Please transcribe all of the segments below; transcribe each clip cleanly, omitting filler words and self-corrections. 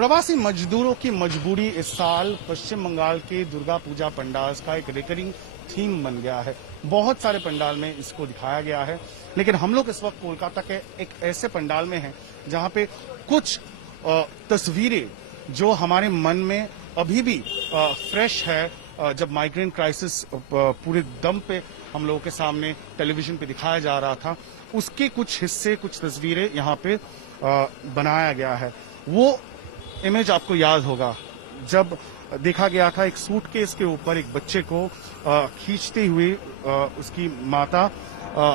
प्रवासी मजदूरों की मजबूरी इस साल पश्चिम बंगाल के दुर्गा पूजा पंडाल का एक रिकरिंग थीम बन गया है। बहुत सारे पंडाल में इसको दिखाया गया है, लेकिन हम लोग इस वक्त कोलकाता के एक ऐसे पंडाल में हैं जहां पे कुछ तस्वीरें जो हमारे मन में अभी भी फ्रेश है। जब माइग्रेंट क्राइसिस पूरे दम पे हम लोगों के सामने टेलीविजन पे दिखाया जा रहा था, उसके कुछ हिस्से, कुछ तस्वीरें यहाँ पे बनाया गया है। वो इमेज आपको याद होगा जब देखा गया था एक सूटकेस के ऊपर एक बच्चे को खींचते हुए उसकी माता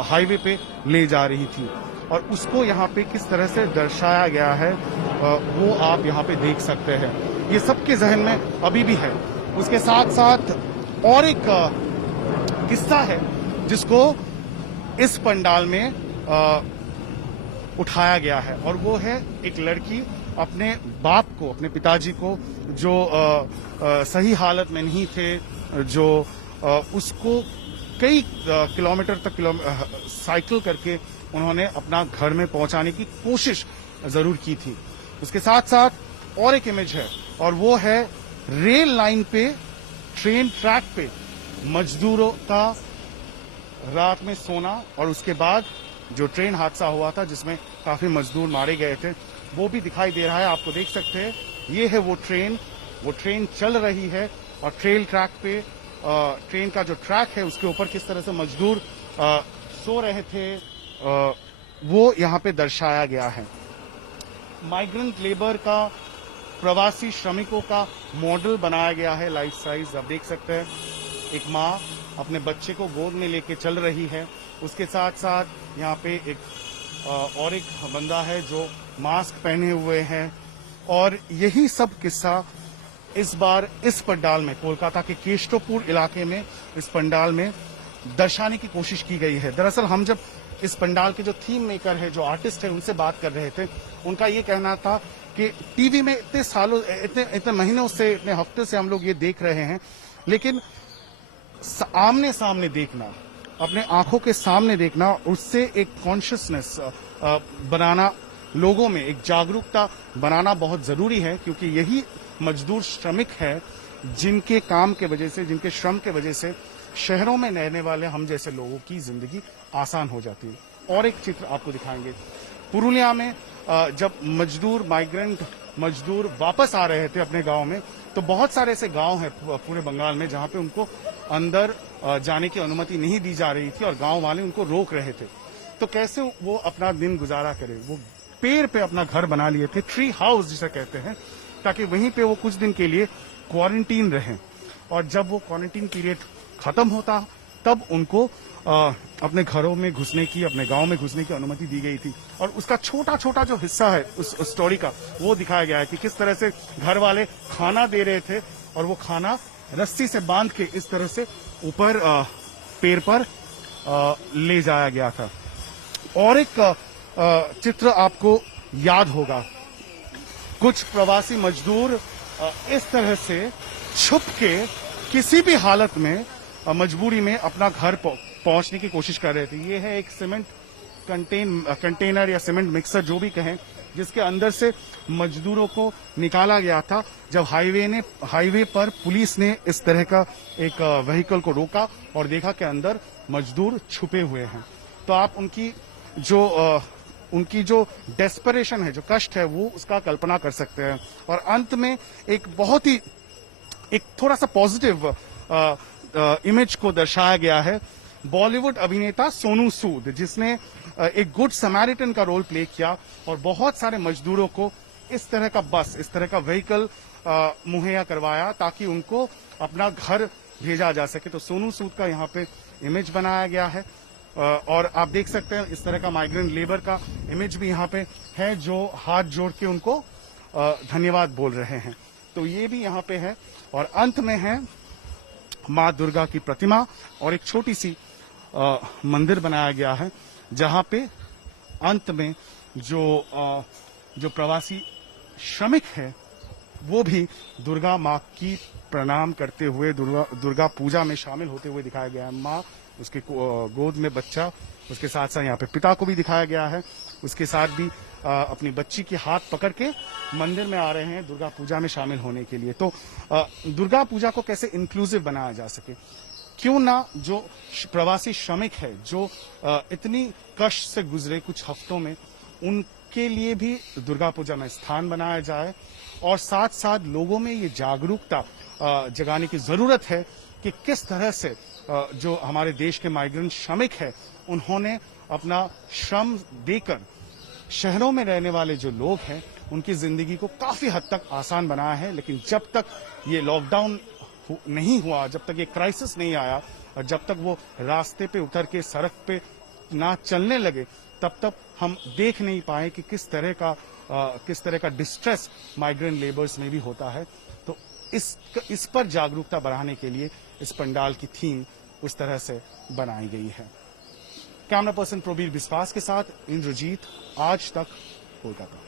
हाईवे पे ले जा रही थी, और उसको यहाँ पे किस तरह से दर्शाया गया है वो आप यहाँ पे देख सकते हैं। ये सबके जहन में अभी भी है। उसके साथ साथ और एक किस्सा है जिसको इस पंडाल में उठाया गया है, और वो है एक लड़की अपने बाप को, अपने पिताजी को, जो सही हालत में नहीं थे, जो उसको कई किलोमीटर तक साइकिल करके उन्होंने अपना घर में पहुंचाने की कोशिश जरूर की थी। उसके साथ साथ और एक इमेज है, और वो है रेल लाइन पे, ट्रेन ट्रैक पे मजदूरों का रात में सोना, और उसके बाद जो ट्रेन हादसा हुआ था जिसमें काफी मजदूर मारे गए थे, वो भी दिखाई दे रहा है। आपको देख सकते हैं, ये है वो ट्रेन चल रही है, और ट्रेल ट्रैक पे ट्रेन का जो ट्रैक है उसके ऊपर किस तरह से मजदूर सो रहे थे वो यहाँ पे दर्शाया गया है। माइग्रेंट लेबर का, प्रवासी श्रमिकों का मॉडल बनाया गया है लाइफ साइज। आप देख सकते हैं एक माँ अपने बच्चे को गोद में लेके चल रही है। उसके साथ साथ यहाँ पे और एक बंदा है जो मास्क पहने हुए हैं, और यही सब किस्सा इस बार इस पंडाल में, कोलकाता के केशवपुर इलाके में इस पंडाल में दर्शाने की कोशिश की गई है। दरअसल हम जब इस पंडाल के जो थीम मेकर है, जो आर्टिस्ट है, उनसे बात कर रहे थे, उनका ये कहना था कि टीवी में इतने सालों, इतने महीनों से, इतने हफ्ते से हम लोग ये देख रहे हैं, लेकिन आमने सामने देखना, अपने आंखों के सामने देखना, उससे एक कॉन्शियसनेस बनाना, लोगों में एक जागरूकता बनाना बहुत जरूरी है, क्योंकि यही मजदूर श्रमिक है जिनके काम के वजह से, जिनके श्रम के वजह से शहरों में रहने वाले हम जैसे लोगों की जिंदगी आसान हो जाती है। और एक चित्र आपको दिखाएंगे, पुरुलिया में जब माइग्रेंट मजदूर वापस आ रहे थे अपने गांव में, तो बहुत सारे ऐसे गांव हैं पूरे बंगाल में जहां पे उनको अंदर जाने की अनुमति नहीं दी जा रही थी, और गांव वाले उनको रोक रहे थे। तो कैसे वो अपना दिन गुजारा करें? वो पेड़ पे अपना घर बना लिए थे, ट्री हाउस जिसे कहते हैं, ताकि वहीं पे वो कुछ दिन के लिए क्वारंटीन रहें, और जब वो क्वारंटीन पीरियड खत्म होता तब उनको अपने घरों में घुसने की, अपने गांव में घुसने की अनुमति दी गई थी। और उसका छोटा छोटा जो हिस्सा है उस स्टोरी का, वो दिखाया गया है कि किस तरह से घर वाले खाना दे रहे थे, और वो खाना रस्सी से बांध के इस तरह से ऊपर पेड़ पर ले जाया गया था। और एक चित्र आपको याद होगा, कुछ प्रवासी मजदूर इस तरह से छुप के किसी भी हालत में, मजबूरी में अपना घर पहुंचने की कोशिश कर रहे थे। ये है एक सीमेंट कंटेनर या सीमेंट मिक्सर, जो भी कहें, जिसके अंदर से मजदूरों को निकाला गया था जब हाईवे पर पुलिस ने इस तरह का एक व्हीकल को रोका और देखा कि अंदर मजदूर छुपे हुए हैं। तो आप उनकी जो डेस्परेशन है, जो कष्ट है, वो उसका कल्पना कर सकते हैं। और अंत में एक थोड़ा सा पॉजिटिव इमेज को दर्शाया गया है। बॉलीवुड अभिनेता सोनू सूद, जिसने एक गुड समैरिटन का रोल प्ले किया और बहुत सारे मजदूरों को इस तरह का बस, इस तरह का व्हीकल मुहैया करवाया ताकि उनको अपना घर भेजा जा सके। तो सोनू सूद का यहाँ पे इमेज बनाया गया है, और आप देख सकते हैं इस तरह का माइग्रेंट लेबर का इमेज भी यहाँ पे है, जो हाथ जोड़ के उनको धन्यवाद बोल रहे हैं। तो ये भी यहाँ पे है। और अंत में है माँ दुर्गा की प्रतिमा, और एक छोटी सी मंदिर बनाया गया है, जहाँ पे अंत में जो प्रवासी श्रमिक है वो भी दुर्गा माँ की प्रणाम करते हुए, दुर्गा पूजा में शामिल होते हुए दिखाया गया है। माँ, उसके गोद में बच्चा, उसके साथ साथ यहाँ पे पिता को भी दिखाया गया है। उसके साथ भी अपनी बच्ची की हाथ पकड़ के मंदिर में आ रहे हैं दुर्गा पूजा में शामिल होने के लिए। तो दुर्गा पूजा को कैसे इंक्लूसिव बनाया जा सके, क्यों ना जो प्रवासी श्रमिक है जो इतनी कष्ट से गुजरे कुछ हफ्तों में, उनके लिए भी दुर्गा पूजा में स्थान बनाया जाए और साथ साथ लोगों में ये जागरूकता जगाने की जरूरत है कि किस तरह से जो हमारे देश के माइग्रेंट श्रमिक है उन्होंने अपना श्रम देकर शहरों में रहने वाले जो लोग हैं उनकी जिंदगी को काफी हद तक आसान बनाया है। लेकिन जब तक ये लॉकडाउन नहीं हुआ, जब तक ये क्राइसिस नहीं आया और जब तक वो रास्ते पे उतर के सड़क पे ना चलने लगे, तब तक हम देख नहीं पाए कि किस तरह का डिस्ट्रेस माइग्रेंट लेबर्स में भी होता है। तो इस पर जागरूकता बढ़ाने के लिए इस पंडाल की थीम उस तरह से बनाई गई है। कैमरा पर्सन प्रवीर विश्वास के साथ इंद्रजीत, आज तक, कोलकाता।